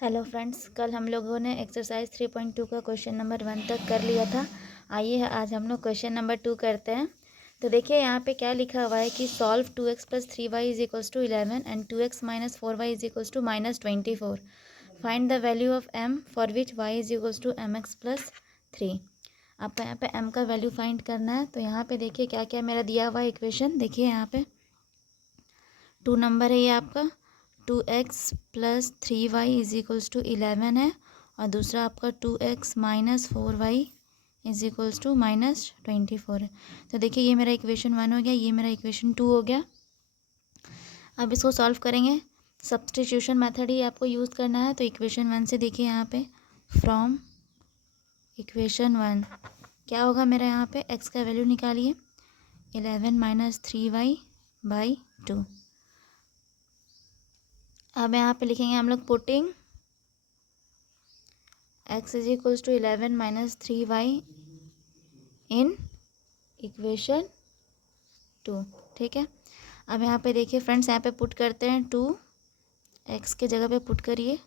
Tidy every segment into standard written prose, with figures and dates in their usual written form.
Hello friends, कल हम लोगों ने एक्सरसाइज 3.2 का क्वेश्चन नंबर 1 तक कर लिया था। आइए आज हम लोग क्वेश्चन नंबर 2 करते हैं। तो देखिए यहाँ पे क्या लिखा हुआ है कि solve 2x + 3y = 11 and 2x - 4y = -24। Find the value of m for which y = mx + 3। आपको यहाँ पे m का वैल्यू फाइंड करना है। तो यहाँ पे देखिए क्या क्या मेरा दिया हुआ है इक्वेशन। देखिए यहाँ पे 2 नंबर है ये आपका 2x + 3y = 11 है और दूसरा आपका 2x - 4y = -24 है। तो देखिए ये मेरा इक्वेशन 1 हो गया, ये मेरा इक्वेशन 2 हो गया। अब इसको सॉल्व करेंगे। सब्स्टिट्यूशन मेथड ही आपको यूज़ करना है। तो इक्वेशन 1 से देखिए यहाँ पे फ्रॉम इक्वेशन 1 क्या होगा मेरा यहाँ पे x का वैल्यू निकालिए 11 - 3y/2। अब यहाँ पे लिखेंगे हम लोग पुटिंग x = 11 - 3y इन इक्वेशन 2। ठीक है। अब यहाँ पे देखिए फ्रेंड्स, यहाँ पे पुट करते हैं 2x के जगह पे पुट करिए।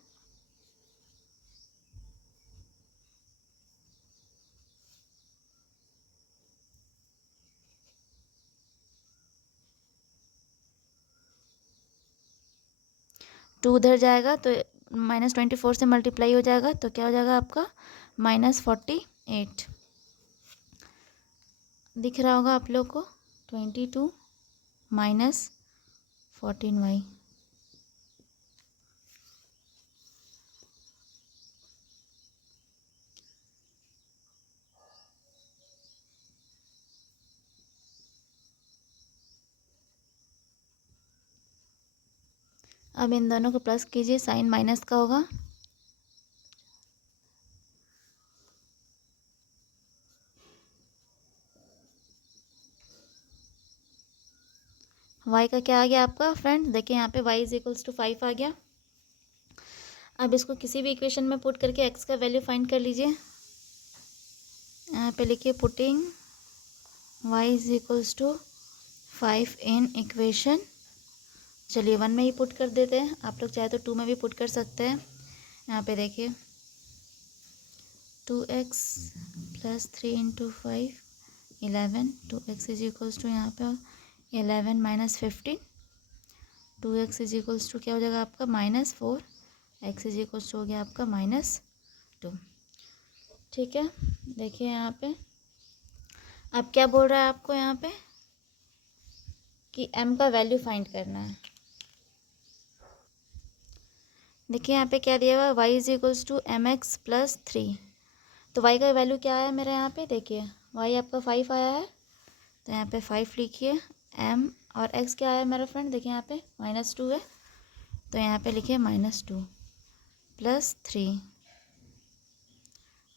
टू उधर जाएगा तो -24 से मल्टीप्लाई हो जाएगा, तो क्या हो जाएगा आपका -48। दिख रहा होगा आप लोग को 22 - 14y। अब इन दोनों को प्लस कीजिए, साइन माइनस का होगा। y का क्या आ गया आपका फ्रेंड्स, देखिए यहाँ पे y = 5 आ गया। अब इसको किसी भी इक्वेशन में पुट करके x का वैल्यू फाइंड कर लीजिए। यहाँ पे लिखिए पुटिंग y = 5 इन इक्वेशन। चलिए 1 में ही पुट कर देते हैं, आप लोग चाहे तो 2 में भी पुट कर सकते हैं। यहाँ पे देखिए 2x + 3 × 5 11 2x = यहाँ पे 11 - 15 2x = क्या हो जाएगा आपका -4 x = हो गया आपका -2। ठीक है। देखिए यहाँ पे अब क्या बोल रहा है आपको यहाँ पे कि m का वैल्यू फाइंड करना है। देखिए यहाँ पे क्या दिया हुआ है y = mx + 3। तो y का वैल्यू क्या आया मेरा यहाँ पे, देखिए y आपका 5 आया है, तो यहाँ पे 5 लिखिए m और x क्या आया मेरा फ्रेंड, देखिए यहाँ पे -2 है, तो यहाँ पे लिखिए -2 + 3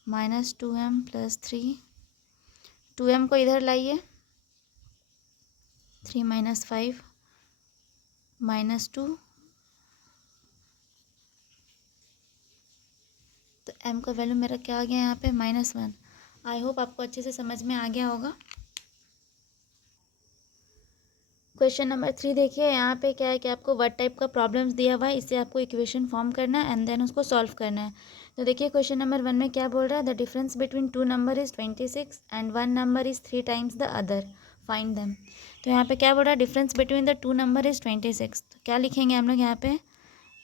-2m + 3 2m को इधर लाइए 3 - 5 -2, तो m का वैल्यू मेरा क्या आ गया यहाँ पे -1। आई होप आपको अच्छे से समझ में आ गया होगा। क्वेश्चन नंबर 3 देखिए यहाँ पे क्या है कि आपको व्हाट टाइप का प्रॉब्लम्स दिया हुआ है, इससे आपको इक्वेशन फॉर्म करना है एंड देन उसको सॉल्व करना है। तो देखिए क्वेश्चन नंबर 1 में क्या बोल रहा है, the difference between 2 number is 26 and 1 number is 3 times the other, find them. तो यहाँ पे क्या बोल रहा है, difference between the 2 number is 26। तो क्या लिखेंगे हम लोग यहाँ पे,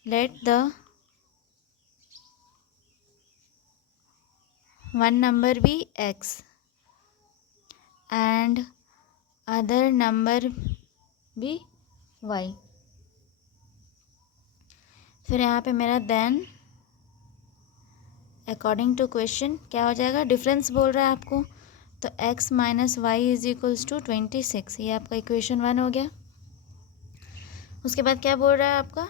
let the 1 number be x and other number be y। फिर यहाँ पे मेरा देन अकॉर्डिंग टू क्वेश्चन क्या हो जाएगा, डिफरेंस बोल रहा है आपको, तो x - y = 26, ये आपका इक्वेशन 1 हो गया। उसके बाद क्या बोल रहा है आपका,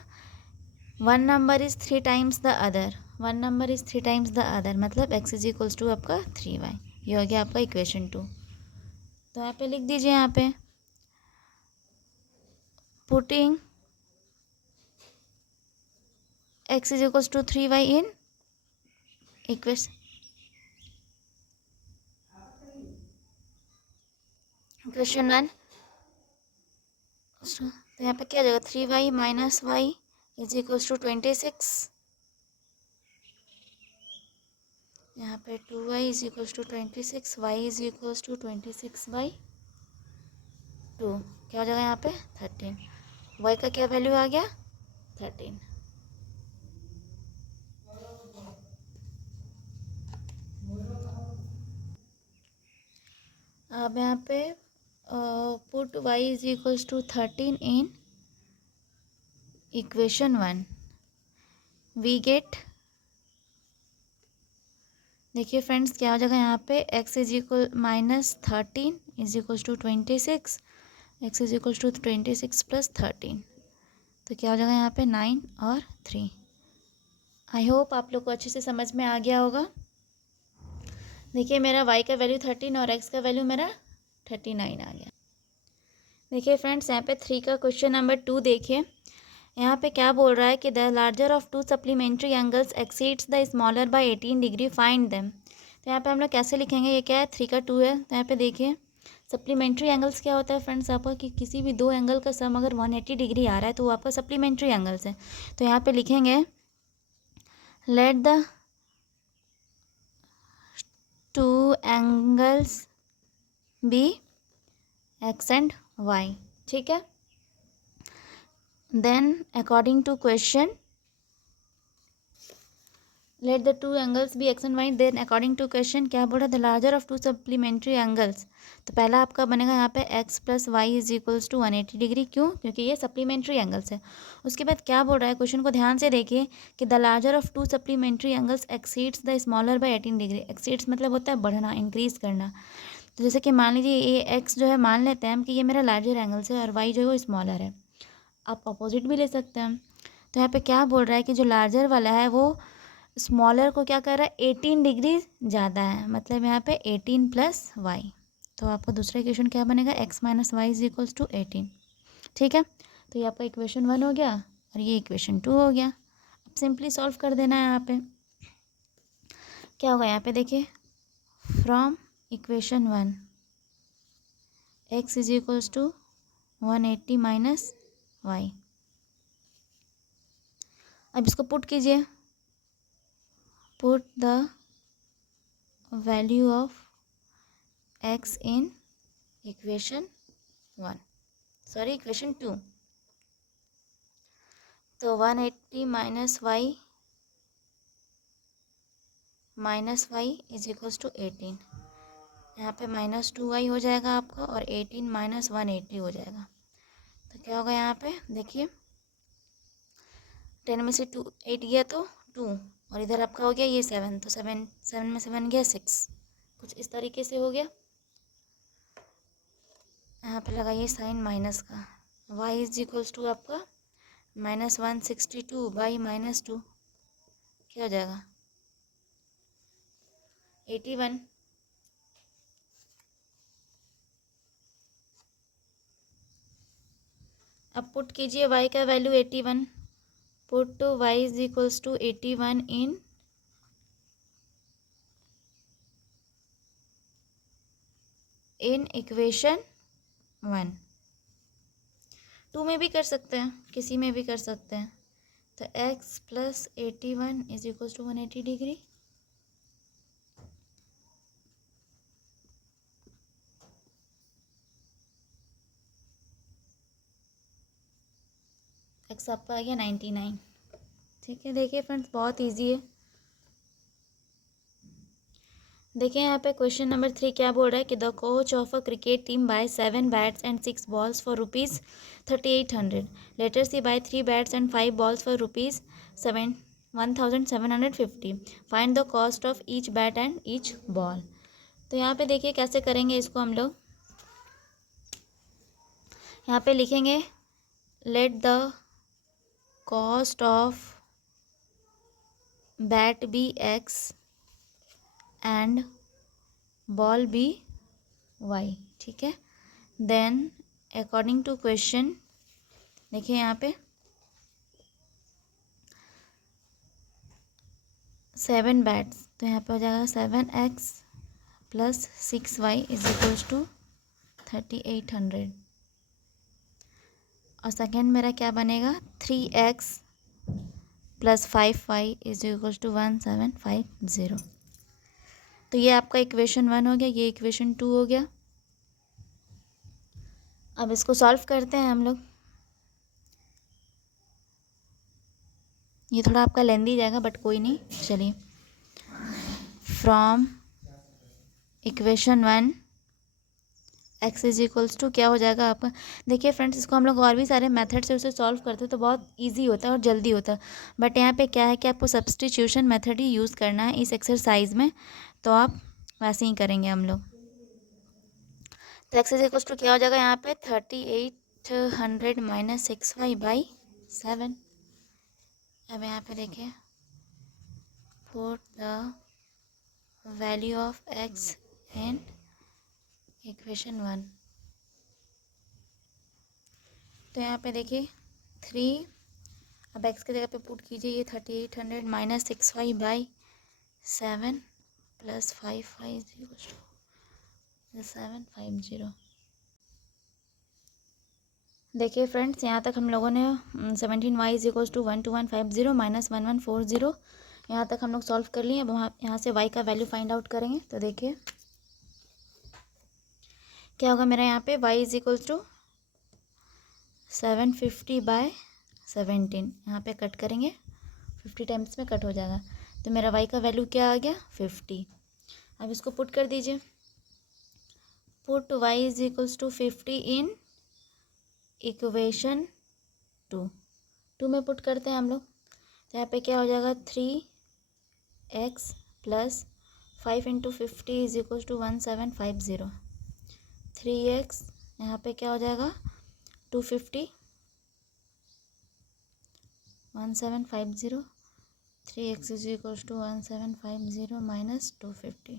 1 number is 3 times the other, 1 number is 3 times the other, मतलब x = आपका 3y, ये हो गया आपका इक्वेशन 2। तो यहाँ पे लिख दीजिए, यहाँ पे पुटिंग x = 3y इन इक्वेशन 1। तो यहाँ पे क्या हो जाएगा, 3y - y = 26 यहाँ पे 2y is equals to 26, y is equals to 26/2, क्या हो जाएगा यहाँ पे 13, y का क्या वैल्यू आ गया 13। अब यहाँ पे put y is equals to 13 in equation 1, we get, देखिए फ्रेंड्स क्या हो जाएगा यहाँ पे x is equal -13 is equals to 26, x is equals to 26 + 13, तो क्या हो जाएगा यहाँ पे 9 और 3। आई होप आप लोग को अच्छे से समझ में आ गया होगा। देखिए मेरा y का वैल्यू 13 और x का वैल्यू मेरा 39 आ गया। देखिए फ्रेंड्स यहाँ पे 3 का क्वेश्चन नंबर 2 देखिए, यहाँ पे क्या बोल रहा है कि the larger of 2 supplementary angles exceeds the smaller by 18 degree, find them. तो यहाँ पे हम लोग कैसे लिखेंगे, ये क्या है 3 का 2 है, तो यहाँ पे देखिए सप्लीमेंट्री एंगल्स क्या होता है फ्रेंड्स आपका कि किसी भी दो एंगल का सम अगर 180 डिग्री आ रहा है तो वो आपका सप्लीमेंट्री एंगल्स है। तो यहाँ पे लिखेंगे let the two angles be x and y, ठीक है। Then according to question let the two angles be x and y, then according to question क्या बोल रहा है the larger of two supplementary angles, तो पहला आपका बनेगा यहाँ पे x + y is equals to 180 degree, क्यों, क्योंकि ये सप्लीमेंट्री एंगल्स है। उसके बाद क्या बोल रहा है, क्वेश्चन को ध्यान से देखिए कि the larger of two supplementary angles exceeds the smaller by 18 degree, exceeds मतलब होता है बढ़ना, इंक्रीज करना। तो जैसे कि मान लीजिए ये x जो है मान लेते हैं हम कि ये मेरा लार्जर एंगल्स है और y जो है वो स्मॉलर है, आप अपोजिट भी ले सकते हैं। तो यहाँ पे क्या बोल रहा है कि जो लार्जर वाला है वो स्मॉलर को क्या कर रहा है 18 डिग्री ज़्यादा है, मतलब यहाँ पे 18 + y, तो आपका दूसरा इक्वेशन क्या बनेगा x - y is equals to 18, ठीक है। तो ये आपका इक्वेशन 1 हो गया और ये इक्वेशन 2 हो गया। अब सिंपली सॉल्व कर देना है। यहाँ पे क्या होगा, यहाँ पे देखिए from equation 1 x is equals to 180 - y, अब इसको पुट कीजिए, put the value of x in equation 1, sorry equation 2, तो 180 - y इज इक्वल्स टू 18, यहाँ पे -2y हो जाएगा आपका और 18 - 180 हो जाएगा। तो क्या होगा यहाँ पे देखिए 10 में से 2 8 गया तो 2 और इधर आपका हो गया ये 7, तो 7 में 7 गया 6, कुछ इस तरीके से हो गया। यहाँ पे लगाइए साइन माइनस का, y इज इक्वल्स टू आपका -162 बाई -2, क्या हो जाएगा 81। अब पुट कीजिए y का value 81, put y is equals to 81 in equation 1, 2 में भी कर सकते हैं, किसी में भी कर सकते हैं। तो x + 81 is equals to 180 degree, x आपका आ गया 99, ठीक है। देखिए फ्रेंड्स बहुत इजी है। देखिए यहाँ पे क्वेश्चन नंबर 3 क्या बोल रहा है कि the coach of a cricket team buy 7 bats and 6 balls for ₹3800, later she buy 3 bats and 5 balls for ₹1750, find the cost of each bat and each ball. तो यहाँ पे देखिए कैसे करेंगे इसको हम लोग, यहाँ पे लिखेंगे let the cost of bat be x and ball be y, ठीक है। देन अकॉर्डिंग टू क्वेश्चन देखिए यहाँ पे 7 बैट्स, तो यहाँ पे हो जाएगा 7x + 6y is equals to 3800, और सेकेंड मेरा क्या बनेगा 3x + 5y is equals to 1750। तो ये आपका इक्वेशन 1 हो गया, ये इक्वेशन 2 हो गया। अब इसको सॉल्व करते हैं हम लोग। ये थोड़ा आपका लेंदी जाएगा बट कोई नहीं, चलिए। From equation 1 x is equals to क्या हो जाएगा आपका। देखिए फ्रेंड्स, इसको हम लोग और भी सारे मेथड से उसे सॉल्व करते हैं तो बहुत इजी होता है और जल्दी होता है, बट यहाँ पे क्या है कि आपको सब्स्टिट्यूशन मेथड ही यूज़ करना है इस एक्सरसाइज में, तो आप वैसे ही करेंगे हम लोग। तो x इज इक्वल्स टू क्या हो जाएगा यहाँ पे 3800 माइनस 6y/7। अब यहाँ पे देखिए, put the value of x in equation 1। तो यहाँ पे देखिए 3, अब x की जगह पे पुट कीजिए, ये 3800 माइनस 6y/7 प्लस 750। देखिए फ्रेंड्स, यहाँ तक हम लोगों ने 17y is equals to 12150 minus 1140 यहाँ तक हम लोग सॉल्व कर लिए। अब वहाँ यहाँ से y का वैल्यू फाइंड आउट करेंगे। तो देखिए क्या होगा मेरा यहाँ पे y इज इक्वल्स टू 750/17, यहाँ पे कट करेंगे, 50 टाइम्स में कट हो जाएगा, तो मेरा y का वैल्यू क्या आ गया 50। अब इसको पुट कर दीजिए, put y is equals to 50 in equation 2 में पुट करते हैं हम लोग। तो यहाँ पे क्या हो जाएगा 3x plus 5 into 50 is equals to 1750। 3x यहाँ पे क्या हो जाएगा 250, 1750, 3x is equals to 1750 minus 250।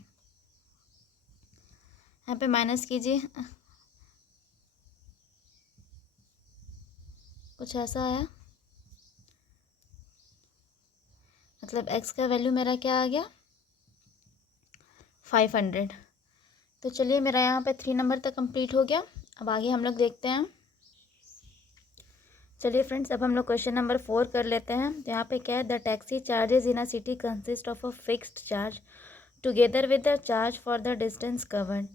यहाँ पे माइनस कीजिए, कुछ ऐसा आया, मतलब x का वैल्यू मेरा क्या आ गया 500। तो चलिए मेरा यहाँ पे 3 नंबर तक कंप्लीट हो गया। अब आगे हम लोग देखते हैं। चलिए फ्रेंड्स, अब हम लोग क्वेश्चन नंबर 4 कर लेते हैं। तो यहाँ पे क्या है, the taxi charges in a city consist of a fixed charge together with the charge for the distance covered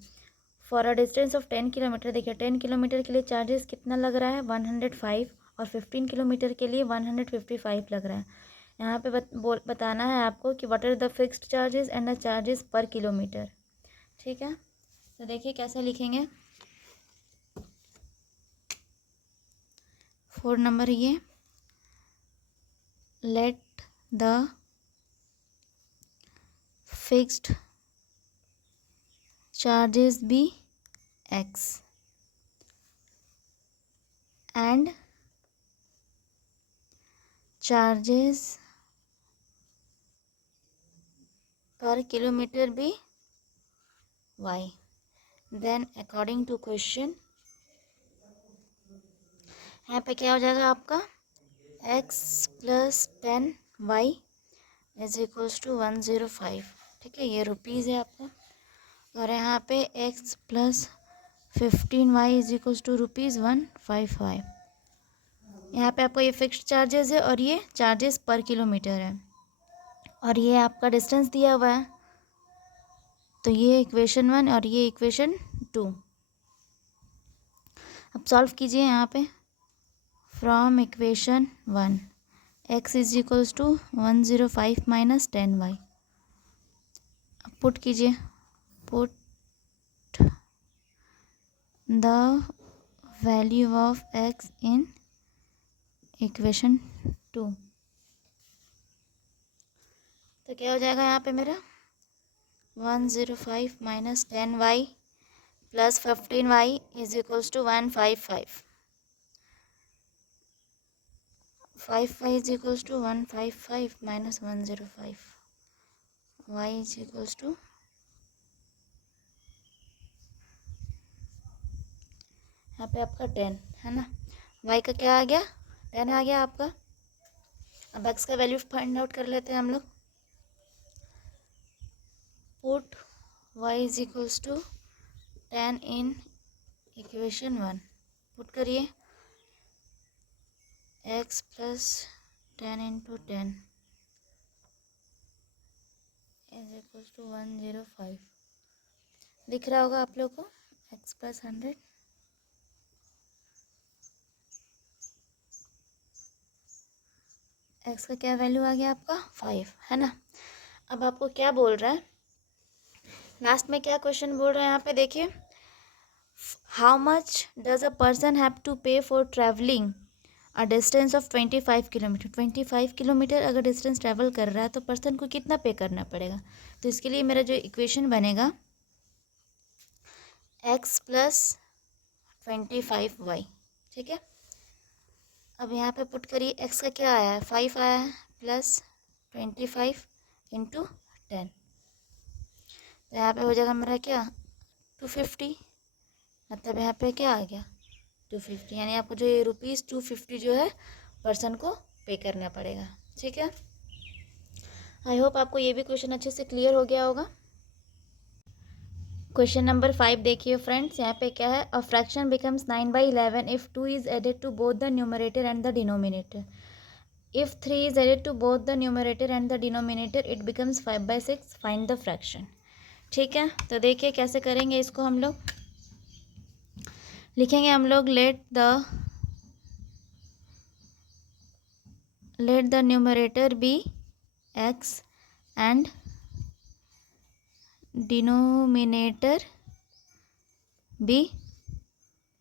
for a distance of 10 kilometre. देखिए 10 किलोमीटर के लिए चार्जेस कितना लग रहा है 105 और 15 किलोमीटर के लिए 155 लग रहा है। यहाँ पे बताना है आपको कि what are the fixed charges and the charges per kilometre. ठीक है, तो देखिए कैसे लिखेंगे। 4 नंबर, ये let the fixed charges be x and charges per kilometer be y. Then according to question, यहाँ पे क्या हो जाएगा आपका x plus 10y is equals to 105। ठीक है, ये रुपीज़ है आपका, और यहाँ पे x plus 15y is equals to rupees 155। यहाँ पे आपका ये फिक्स्ड चार्जेस है और ये चार्जेस पर किलोमीटर है, और ये आपका डिस्टेंस दिया हुआ है। तो ये इक्वेशन 1 और ये इक्वेशन 2। अब सॉल्व कीजिए यहाँ पे। From equation 1 x is equals to 105 minus 10y। अब पुट कीजिए, put the value of x in equation 2। तो क्या हो जाएगा यहाँ पे मेरा 105 minus 10y plus 15y is equals to 155। 55 is equals to 155 minus 105, y is equals to, यहाँ पे आपका 10 है ना, y का क्या आ गया 10 आ गया आपका। अब x का वैल्यू फाइंड आउट कर लेते हैं हम लोग। Put y is equals to 10 in equation 1। Put करिए, x plus 10 into 10 is equal equals to 105 दिख रहा होगा आप लोग को। x प्लस 100 x का क्या वैल्यू आ गया आपका 5, है ना। अब आपको क्या बोल रहा है लास्ट में, क्या क्वेश्चन बोल रहा है यहाँ पे देखिए, how much does a person have to pay for travelling a distance of 25 kilometre. 25 kilometre अगर डिस्टेंस ट्रैवल कर रहा है तो पर्सन को कितना पे करना पड़ेगा। तो इसके लिए मेरा जो इक्वेशन बनेगा x प्लस 25y, ठीक है। अब यहाँ पे पुट करिए, x का क्या आया है 5 आया है, प्लस 25 इंटू 10, तो यहाँ पे हो जाएगा मेरा क्या 250, मतलब यहाँ पे क्या आ गया 250, यानी आपको जो ये रुपीज़ 250 जो है पर्सन को पे करना पड़ेगा, ठीक है। आई होप आपको ये भी क्वेश्चन अच्छे से क्लियर हो गया होगा। क्वेश्चन नंबर 5 देखिए फ्रेंड्स, यहाँ पे क्या है, a fraction becomes 9/11 if 2 is added to both the numerator and the denominator. If 3 is added to both the numerator and the denominator it becomes 5/6, find the fraction. ठीक है, तो देखिए कैसे करेंगे इसको। हम लोग लिखेंगे, हम लोग let the numerator be x and denominator be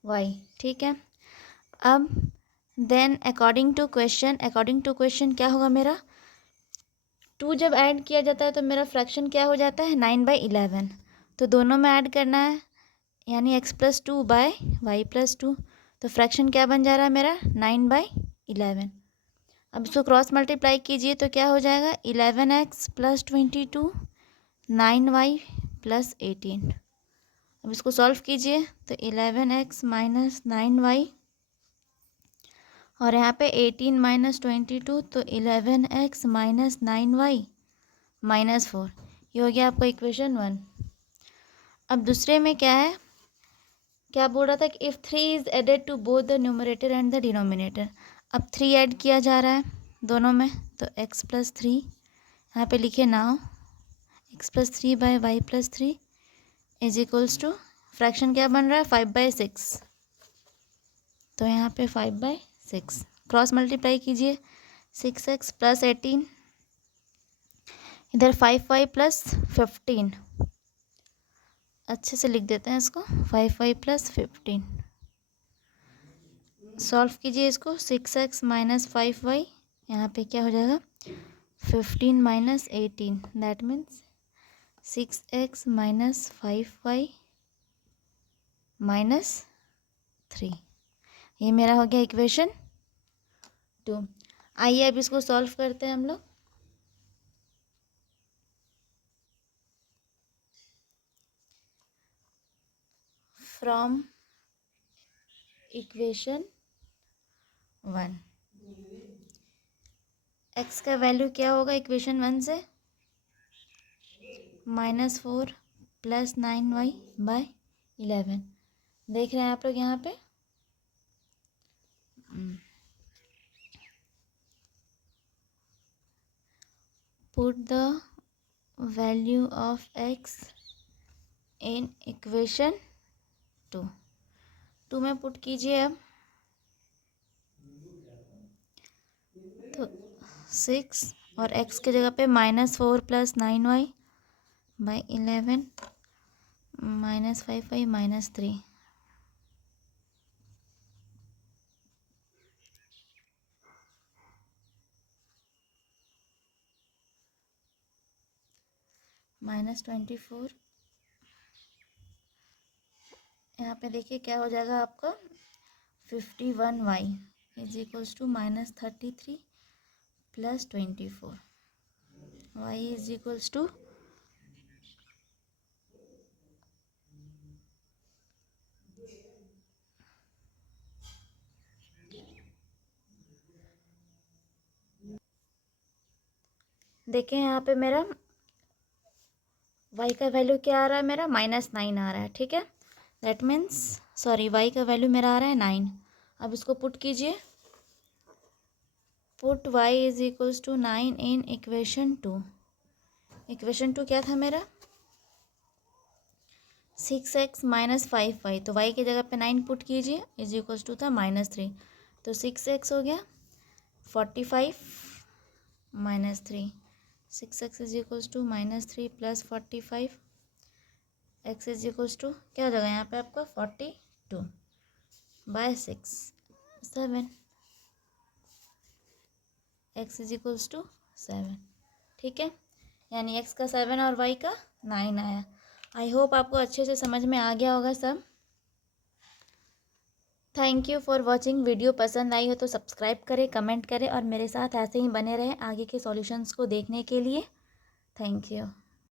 y, ठीक है। अब देन अकॉर्डिंग टू क्वेश्चन क्या होगा मेरा, 2 जब ऐड किया जाता है तो मेरा फ्रैक्शन क्या हो जाता है 9/11, तो दोनों में ऐड करना है, यानी x plus 2 by y plus 2, तो फ्रैक्शन क्या बन जा रहा है मेरा 9/11। अब इसको क्रॉस मल्टीप्लाई कीजिए तो क्या हो जाएगा 11x प्लस 22 9y प्लस 18। अब इसको सॉल्व कीजिए तो 11x माइनस 9y और यहाँ पे 18 माइनस 22, तो 11x माइनस 9y माइनस 4, ये हो गया आपका इक्वेशन 1। अब दूसरे में क्या है, क्या बोल रहा था कि if 3 is added to both the numerator and the denominator. अब 3 ऐड किया जा रहा है दोनों में, तो x प्लस 3 यहाँ पे लिखिए now x plus 3 by y plus 3 is equals to, fraction क्या बन रहा है 5/6, तो यहाँ पे 5/6 क्रॉस मल्टीप्लाई कीजिए, 6x प्लस 18, इधर 5y प्लस 15, अच्छे से लिख देते हैं इसको, 5y प्लस 15, सॉल्व कीजिए इसको, 6x माइनस 5y, यहाँ पे क्या हो जाएगा 15 minus 18, that means 6x minus 5y minus 3, ये मेरा हो गया इक्वेशन 2। आइए अब इसको सॉल्व करते हैं हम लोग। फ्रॉम इक्वेशन 1 x का वैल्यू क्या होगा इक्वेशन 1 से, -4 प्लस 9y बाय 11, देख रहे हैं आप लोग यहाँ पे। Put the value of x in equation 2 में पुट कीजिए। अब तो 6 और x के जगह पे -4 plus 9y by 11 minus 5y minus 3, -24, यहाँ पे देखिए क्या हो जाएगा आपका 51y is equals to -33 plus 24, y is equals to देखें यहाँ पे मेरा y का वैल्यू क्या आ रहा है, मेरा -9 आ रहा है, ठीक है। दैट मीन्स सॉरी y का वैल्यू मेरा आ रहा है 9। अब इसको पुट कीजिए, put y is equals to 9 in equation 2, equation 2 क्या था मेरा, 6x माइनस 5y, तो y की जगह पे 9 पुट कीजिए, इज इक्वल्स टू था -3, तो 6x हो गया 45 minus 3, 6x is equals to -3 plus 45, x is equals to क्या हो जाएगा यहाँ पे आपका 42 by 6, 7, x is equals to 7, ठीक है, यानी x का 7 और y का 9 आया। आई होप आपको अच्छे से समझ में आ गया होगा सब। Thank you for watching. Video पसंद आई हो तो सब्सक्राइब करें, कमेंट करें और मेरे साथ ऐसे ही बने रहें आगे के सॉल्यूशंस को देखने के लिए। Thank you.